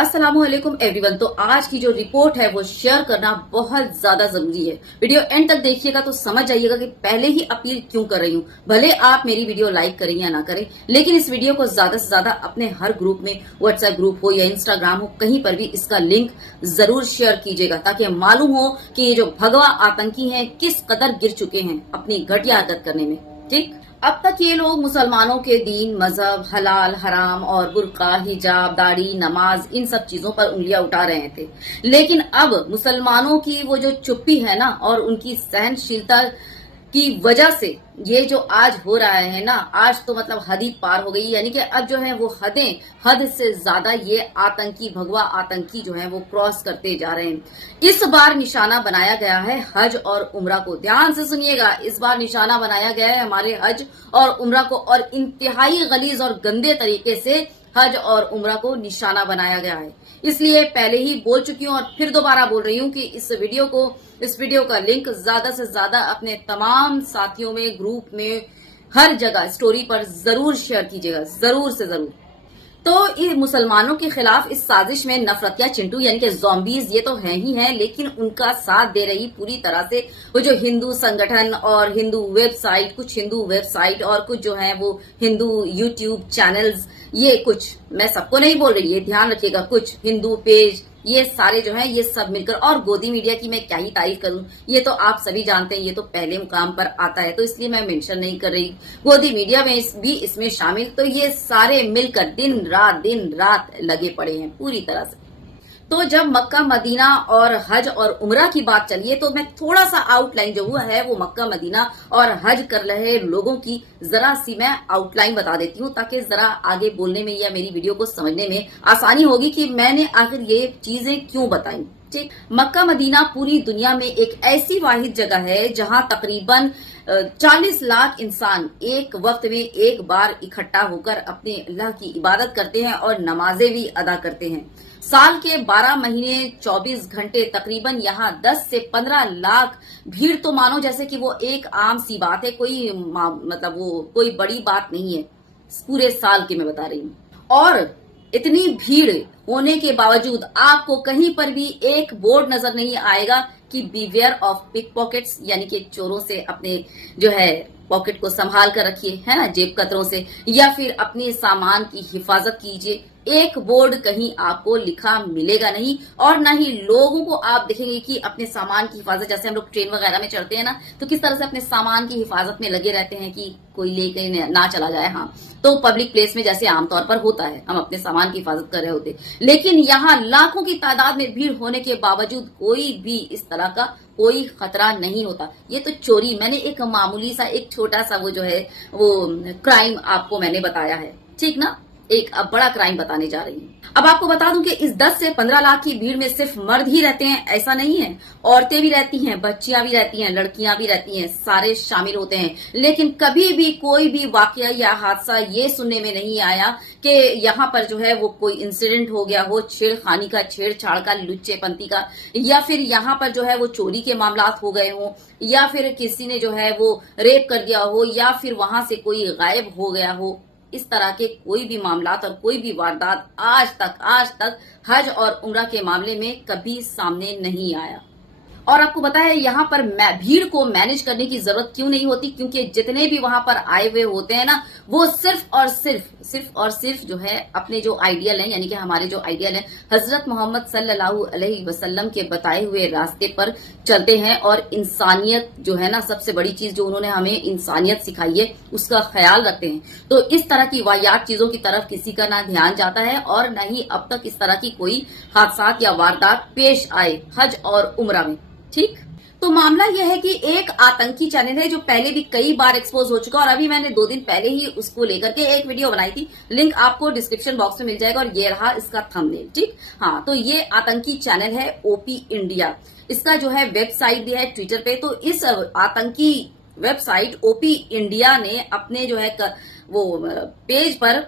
अस्सलामुअलैकुम एवरीवन। तो आज की जो रिपोर्ट है वो शेयर करना बहुत ज्यादा जरूरी है। वीडियो एंड तक देखिएगा तो समझ जाइएगा कि पहले ही अपील क्यों कर रही हूँ। भले आप मेरी वीडियो लाइक करें या ना करें, लेकिन इस वीडियो को ज्यादा से ज्यादा अपने हर ग्रुप में, व्हाट्सएप ग्रुप हो या इंस्टाग्राम हो, कहीं पर भी इसका लिंक जरूर शेयर कीजिएगा ताकि मालूम हो कि ये जो भगवा आतंकी हैं किस कदर गिर चुके हैं अपनी घटिया हरकत करने में। ठीक, अब तक ये लोग मुसलमानों के दीन, मजहब, हलाल, हराम और बुर्का, हिजाब, दाढ़ी, नमाज, इन सब चीजों पर उंगलियां उठा रहे थे। लेकिन अब मुसलमानों की वो जो चुप्पी है ना और उनकी सहनशीलता की वजह से ये जो आज हो रहा है ना, आज तो मतलब हद ही पार हो गई। यानी कि अब जो है वो हद से ज्यादा ये आतंकी, भगवा आतंकी जो है वो क्रॉस करते जा रहे हैं। इस बार निशाना बनाया गया है हज और उम्रा को। ध्यान से सुनिएगा, इस बार निशाना बनाया गया है हमारे हज और उम्रा को, और इंतहाई गलीज और गंदे तरीके से हज और उम्रा को निशाना बनाया गया है। इसलिए पहले ही बोल चुकी हूँ और फिर दोबारा बोल रही हूँ कि इस वीडियो का लिंक ज्यादा से ज्यादा अपने तमाम साथियों में, ग्रुप में, हर जगह स्टोरी पर जरूर शेयर कीजिएगा, जरूर से जरूर। तो इन मुसलमानों के खिलाफ इस साजिश में नफरतिया चिंटू यानी कि ज़ॉम्बीज ये तो है ही है, लेकिन उनका साथ दे रही पूरी तरह से वो जो हिंदू संगठन और हिंदू वेबसाइट, कुछ हिंदू वेबसाइट और कुछ जो है वो हिंदू यूट्यूब चैनल्स, ये कुछ, मैं सबको नहीं बोल रही, ये ध्यान रखिएगा, कुछ हिंदू पेज, ये सारे जो है ये सब मिलकर, और गोदी मीडिया की मैं क्या ही तारीफ करूं, ये तो आप सभी जानते हैं, ये तो पहले मुकाम पर आता है, तो इसलिए मैं मेंशन नहीं कर रही। गोदी मीडिया में भी इसमें शामिल, तो ये सारे मिलकर दिन रात लगे पड़े हैं पूरी तरह से। तो जब मक्का, मदीना और हज और उम्रा की बात चली है तो मैं थोड़ा सा आउटलाइन जो हुआ है वो मक्का, मदीना और हज कर रहे लोगों की जरा सी मैं आउटलाइन बता देती हूँ, ताकि जरा आगे बोलने में या मेरी वीडियो को समझने में आसानी होगी कि मैंने आखिर ये चीजें क्यों बताई। ठीक, मक्का मदीना पूरी दुनिया में एक ऐसी वाहिद जगह है जहां तकरीबन 40 लाख इंसान एक वक्त में एक बार इकट्ठा होकर अपने अल्लाह की इबादत करते हैं और नमाजें भी अदा करते हैं। साल के 12 महीने 24 घंटे तकरीबन यहाँ 10 से 15 लाख भीड़, तो मानो जैसे कि वो एक आम सी बात है, कोई मतलब वो कोई बड़ी बात नहीं है, पूरे साल की मैं बता रही हूँ। और इतनी भीड़ होने के बावजूद आपको कहीं पर भी एक बोर्ड नजर नहीं आएगा कि बीवेयर ऑफ पिक पॉकेट्स, यानी कि चोरों से अपने जो है पॉकेट को संभाल कर रखिए, है ना, जेब कतरों से, या फिर अपने सामान की हिफाजत कीजिए। एक बोर्ड कहीं आपको लिखा मिलेगा नहीं, और न ही लोगों को आप देखेंगे कि अपने सामान की हिफाजत, जैसे हम लोग ट्रेन वगैरह में चढ़ते हैं ना, तो किस तरह से अपने सामान की हिफाजत में लगे रहते हैं कि कोई लेके ना चला जाए। हाँ, तो पब्लिक प्लेस में जैसे आमतौर पर होता है, हम अपने सामान की हिफाजत कर रहे होते, लेकिन यहाँ लाखों की तादाद में भीड़ होने के बावजूद कोई भी इस तरह का कोई खतरा नहीं होता। ये तो चोरी, मैंने एक मामूली सा, एक छोटा सा वो जो है वो क्राइम आपको मैंने बताया है, ठीक ना, एक अब बड़ा क्राइम बताने जा रही हूँ। अब आपको बता दूं कि इस 10 से 15 लाख की भीड़ में सिर्फ मर्द ही रहते हैं ऐसा नहीं है, औरतें भी रहती हैं, बच्चियां भी रहती हैं, लड़कियां भी रहती हैं, सारे शामिल होते हैं। लेकिन कभी भी कोई भी वाकया या हादसा ये सुनने में नहीं आया कि यहाँ पर जो है वो कोई इंसिडेंट हो गया हो, छेड़खानी का, छेड़छाड़ का, लुच्चेपंती का, या फिर यहाँ पर जो है वो चोरी के मामलात हो गए हों, या फिर किसी ने जो है वो रेप कर दिया हो, या फिर वहां से कोई गायब हो गया हो। इस तरह के कोई भी मामलात और कोई भी वारदात आज तक हज और उम्रा के मामले में कभी सामने नहीं आया। और आपको पता है यहाँ पर भीड़ को मैनेज करने की जरूरत क्यों नहीं होती, क्योंकि जितने भी वहां पर आए हुए होते हैं ना, वो सिर्फ और सिर्फ जो है अपने जो आइडियल हैं, यानी कि हमारे जो आइडियल हैं हजरत मोहम्मद सल्लल्लाहु अलैहि वसल्लम के बताए हुए रास्ते पर चलते हैं, और इंसानियत जो है ना, सबसे बड़ी चीज जो उन्होंने हमें इंसानियत सिखाई है उसका ख्याल रखते हैं। तो इस तरह की वाहियात चीजों की तरफ किसी का ना ध्यान जाता है और न ही अब तक इस तरह की कोई हादसा या वारदात पेश आए हज और उम्रा में। ठीक, तो मामला यह है कि एक आतंकी चैनल है जो पहले भी कई बार एक्सपोज हो चुका, और अभी मैंने 2 दिन पहले ही उसको लेकर के एक वीडियो बनाई थी, लिंक आपको डिस्क्रिप्शन बॉक्स में मिल जाएगा, और ये रहा इसका थंबनेल। ठीक, हाँ, तो ये आतंकी चैनल है ओपी इंडिया, इसका जो है वेबसाइट भी है ट्विटर पे। तो इस आतंकी वेबसाइट ओपी इंडिया ने अपने जो है वो पेज पर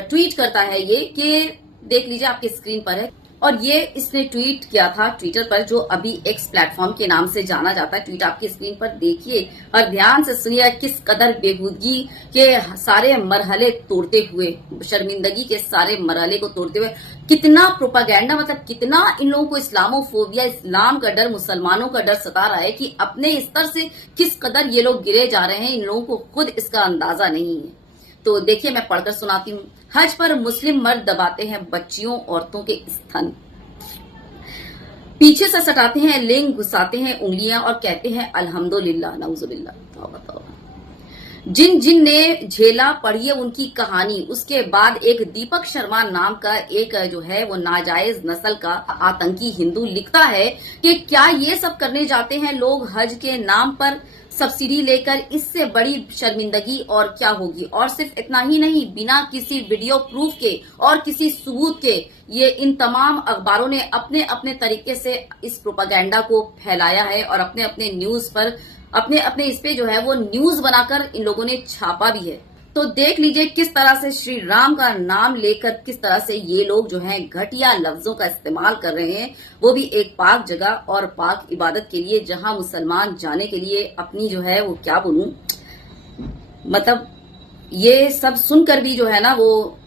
ट्वीट करता है ये, कि देख लीजिए आपकी स्क्रीन पर है, और ये इसने ट्वीट किया था ट्विटर पर, जो अभी एक्स प्लेटफॉर्म के नाम से जाना जाता है। ट्वीट आपकी स्क्रीन पर देखिए और ध्यान से सुनिए किस कदर बेहूदगी के सारे मरहले तोड़ते हुए, शर्मिंदगी के सारे मरहले को तोड़ते हुए कितना प्रोपागेंडा, मतलब कितना इन लोगों को इस्लामोफोबिया, इस्लाम का डर, मुसलमानों का डर सता रहा है कि अपने स्तर से किस कदर ये लोग गिरे जा रहे हैं, इन लोगों को खुद इसका अंदाजा नहीं है। तो देखिए मैं पढ़कर सुनाती हूँ। हज पर मुस्लिम मर्द दबाते हैं बच्चियों औरतों के स्तन, पीछे से सटाते हैं लिंग, घुसाते हैं उंगलियां और कहते हैं अल्हम्दुलिल्लाह, नऊजुबिल्लाह, तौबा तौबा। जिन जिन ने झेला पढ़िए उनकी कहानी। उसके बाद एक दीपक शर्मा नाम का एक जो है वो नाजायज नस्ल का आतंकी हिंदू लिखता है कि क्या ये सब करने जाते हैं लोग हज के नाम पर सब्सिडी लेकर, इससे बड़ी शर्मिंदगी और क्या होगी। और सिर्फ इतना ही नहीं, बिना किसी वीडियो प्रूफ के और किसी सबूत के ये इन तमाम अखबारों ने अपने अपने तरीके से इस प्रोपागेंडा को फैलाया है और अपने अपने न्यूज पर, अपने अपने इस पे जो है वो न्यूज बनाकर इन लोगों ने छापा भी है। तो देख लीजिए किस तरह से श्री राम का नाम लेकर किस तरह से ये लोग जो हैं घटिया लफ्जों का इस्तेमाल कर रहे हैं, वो भी एक पाक जगह और पाक इबादत के लिए, जहां मुसलमान जाने के लिए अपनी जो है वो क्या बोलूं, मतलब ये सब सुनकर भी जो है ना वो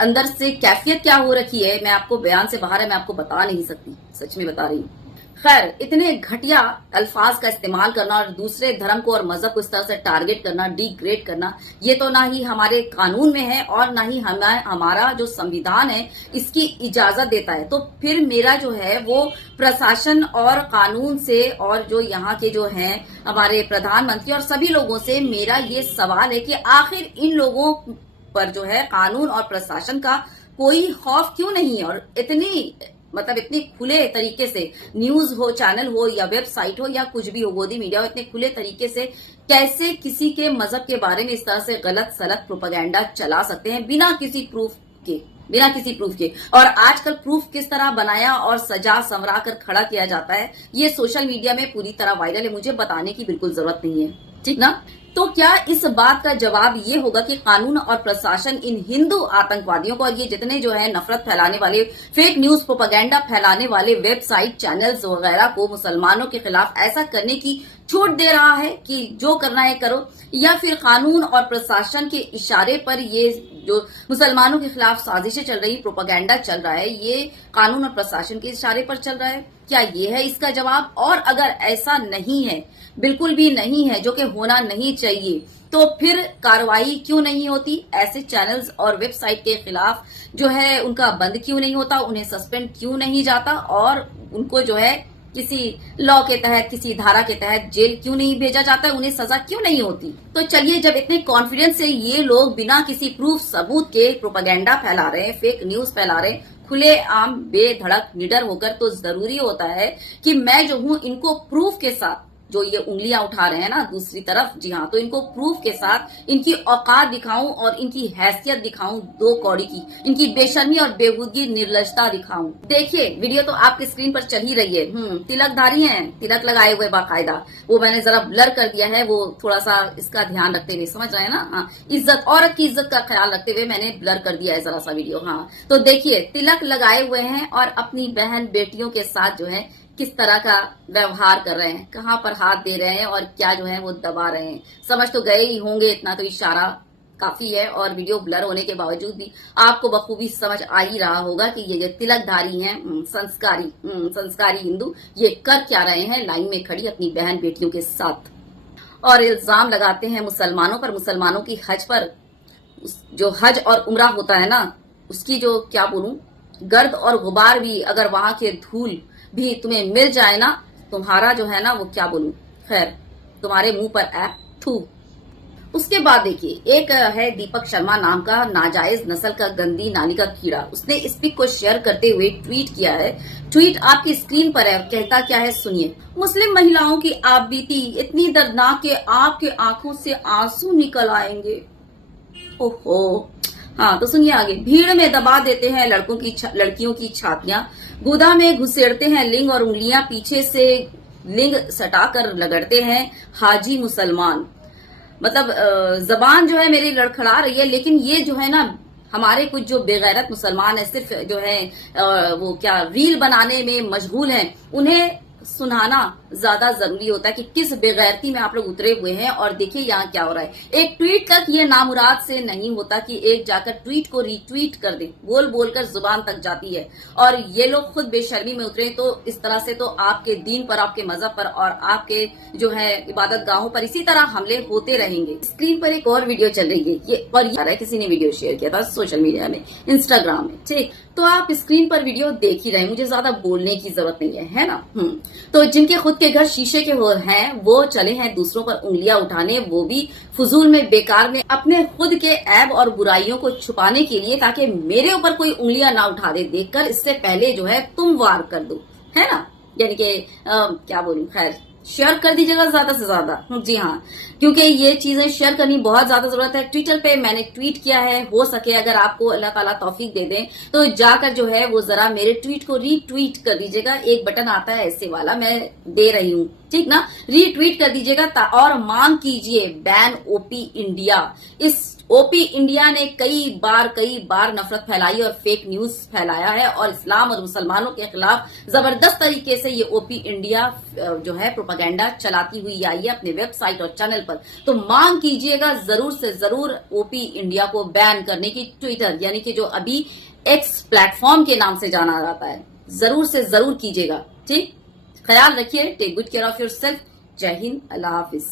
अंदर से कैफियत क्या हो रखी है, मैं आपको बयान से बाहर है, मैं आपको बता नहीं सकती, सच में बता रही हूँ। खैर, इतने घटिया अल्फाज का इस्तेमाल करना और दूसरे धर्म को और मजहब को इस तरह से टारगेट करना, डिग्रेड करना, ये तो ना ही हमारे कानून में है और ना ही हमारा जो संविधान है इसकी इजाजत देता है। तो फिर मेरा जो है वो प्रशासन और कानून से और जो यहाँ के जो हैं हमारे प्रधानमंत्री और सभी लोगों से मेरा ये सवाल है कि आखिर इन लोगों पर जो है कानून और प्रशासन का कोई खौफ क्यों नहीं है। और इतनी खुले तरीके से न्यूज हो, चैनल हो या वेबसाइट हो या कुछ भी हो, गोदी मीडिया हो, इतने खुले तरीके से कैसे किसी के मजहब के बारे में इस तरह से गलत सलत प्रोपेगेंडा चला सकते हैं बिना किसी प्रूफ के। और आजकल प्रूफ किस तरह बनाया और सजा संवरा कर खड़ा किया जाता है, ये सोशल मीडिया में पूरी तरह वायरल है, मुझे बताने की बिल्कुल जरूरत नहीं है, ठीक ना। तो क्या इस बात का जवाब ये होगा कि कानून और प्रशासन इन हिंदू आतंकवादियों को और ये जितने जो है नफरत फैलाने वाले, फेक न्यूज, प्रोपेगेंडा फैलाने वाले वेबसाइट, चैनल्स वगैरह को मुसलमानों के खिलाफ ऐसा करने की छूट दे रहा है कि जो करना है करो, या फिर कानून और प्रशासन के इशारे पर ये जो मुसलमानों के खिलाफ साजिशें चल रही, प्रोपेगेंडा चल रहा है, ये कानून और प्रशासन के इशारे पर चल रहा है? क्या ये है इसका जवाब? और अगर ऐसा नहीं है, बिल्कुल भी नहीं है, जो कि होना नहीं चाहिए, तो फिर कार्रवाई क्यों नहीं होती? ऐसे चैनल्स और वेबसाइट के खिलाफ जो है उनका बंद क्यों नहीं होता? उन्हें सस्पेंड क्यों नहीं जाता? और उनको जो है किसी लॉ के तहत, किसी धारा के तहत जेल क्यों नहीं भेजा जाता है? उन्हें सजा क्यों नहीं होती? तो चलिए, जब इतने कॉन्फिडेंस से ये लोग बिना किसी प्रूफ सबूत के प्रोपेगेंडा फैला रहे हैं, फेक न्यूज फैला रहे हैं, खुले आम बेधड़क निडर होकर, तो जरूरी होता है कि मैं जो हूं इनको प्रूफ के साथ, जो ये उंगलियां उठा रहे हैं ना दूसरी तरफ, जी हाँ, तो इनको प्रूफ के साथ इनकी औकात दिखाऊं और इनकी हैसियत दिखाऊं दो कौड़ी की, इनकी बेशर्मी और बेहूदगी, निर्लजता दिखाऊं। देखिए वीडियो तो आपकी स्क्रीन पर चल ही रही है। तिलकधारी हैं, तिलक लगाए हुए बाकायदा, वो मैंने जरा ब्लर कर दिया है, वो थोड़ा सा इसका ध्यान रखते हुए, समझ रहे हैं ना, हाँ, इज्जत, औरत की इज्जत का ख्याल रखते हुए मैंने ब्लर कर दिया है जरा सा वीडियो। हाँ, तो देखिए तिलक लगाए हुए हैं और अपनी बहन बेटियों के साथ जो है किस तरह का व्यवहार कर रहे हैं, कहां पर हाथ दे रहे हैं और क्या जो है वो दबा रहे हैं। समझ तो गए ही होंगे, इतना तो इशारा काफी है और वीडियो ब्लर होने के बावजूद भी आपको बखूबी समझ आ ही रहा होगा कि ये जो तिलकधारी हैं, संस्कारी हिंदू, ये कर क्या रहे हैं लाइन में खड़ी अपनी बहन बेटियों के साथ। और इल्जाम लगाते हैं मुसलमानों पर, मुसलमानों की हज पर, जो हज और उम्रा होता है ना, उसकी जो क्या बोलूं, गर्द और गुबार भी, अगर वहां के धूल भी तुम्हें मिल जाए ना, तुम्हारा जो है ना वो क्या बोलूं, खैर तुम्हारे मुंह पर ऐप थू। उसके बाद देखिए, एक है दीपक शर्मा नाम का नाजायज नस्ल का गंदी नाली का कीड़ा, उसने इस पिक को शेयर करते हुए ट्वीट किया है। ट्वीट आपकी स्क्रीन पर है, कहता क्या है सुनिए। मुस्लिम महिलाओं की आप बीती इतनी दर्दनाक के आपके आंखों से आंसू निकल आएंगे। ओहो, हाँ तो सुनिए आगे। भीड़ में दबा देते हैं लड़कियों की छातियां, गुदा में घुसेड़ते हैं लिंग और उंगलियां पीछे से लिंग सटाकर लगड़ते हैं हाजी मुसलमान। मतलब जबान जो है मेरी लड़खड़ा रही है, लेकिन ये जो है ना हमारे कुछ जो बेगैरत मुसलमान है सिर्फ जो है वो क्या रील बनाने में मशगूल हैं, उन्हें सुनाना ज्यादा जरूरी होता है कि किस बेगैरती में आप लोग उतरे हुए हैं। और देखिए यहाँ क्या हो रहा है, एक ट्वीट तक ये नामुराद से नहीं होता कि एक जाकर ट्वीट को रीट्वीट कर दे, बोल बोलकर जुबान तक जाती है। और ये लोग खुद बेशर्मी में उतरे, तो इस तरह से तो आपके दीन पर, आपके मजहब पर और आपके जो है इबादत गाहों पर इसी तरह हमले होते रहेंगे। स्क्रीन पर एक और वीडियो चल रही है, ये और ये किसी ने वीडियो शेयर किया था सोशल मीडिया में, इंस्टाग्राम में, ठीक। तो आप स्क्रीन पर वीडियो देख ही रहे हैं, मुझे ज्यादा बोलने की जरूरत नहीं है ना। तो जिनके खुद के घर शीशे के हैं वो चले हैं दूसरों पर उंगलियां उठाने, वो भी फजूल में, बेकार में, अपने खुद के ऐब और बुराइयों को छुपाने के लिए, ताकि मेरे ऊपर कोई उंगलियां ना उठा दे। देखकर इससे पहले जो है तुम वार कर दो, है ना। यानी कि क्या बोलूं, खैर शेयर कर दीजिएगा ज्यादा से ज्यादा। जी हाँ, क्योंकि ये चीजें शेयर करनी बहुत ज्यादा जरूरत है। ट्विटर पे मैंने ट्वीट किया है, हो सके अगर आपको अल्लाह ताला तौफीक दे दें तो जाकर जो है वो जरा मेरे ट्वीट को रीट्वीट कर दीजिएगा। एक बटन आता है ऐसे वाला, मैं दे रही हूँ, ठीक ना, रीट्वीट कर दीजिएगा और मांग कीजिए बैन ओपी इंडिया। इस ओपी इंडिया ने कई बार नफरत फैलाई और फेक न्यूज फैलाया है और इस्लाम और मुसलमानों के खिलाफ जबरदस्त तरीके से ये ओपी इंडिया जो है प्रोपेगेंडा चलाती हुई आई है अपने वेबसाइट और चैनल पर। तो मांग कीजिएगा जरूर से जरूर ओपी इंडिया को बैन करने की, ट्विटर यानी कि जो अभी एक्स प्लेटफॉर्म के नाम से जाना जाता है, जरूर से जरूर कीजिएगा, ठीक। ख्याल रखिए, take good care of yourself. जय हिंद, अल्लाह हाफिज।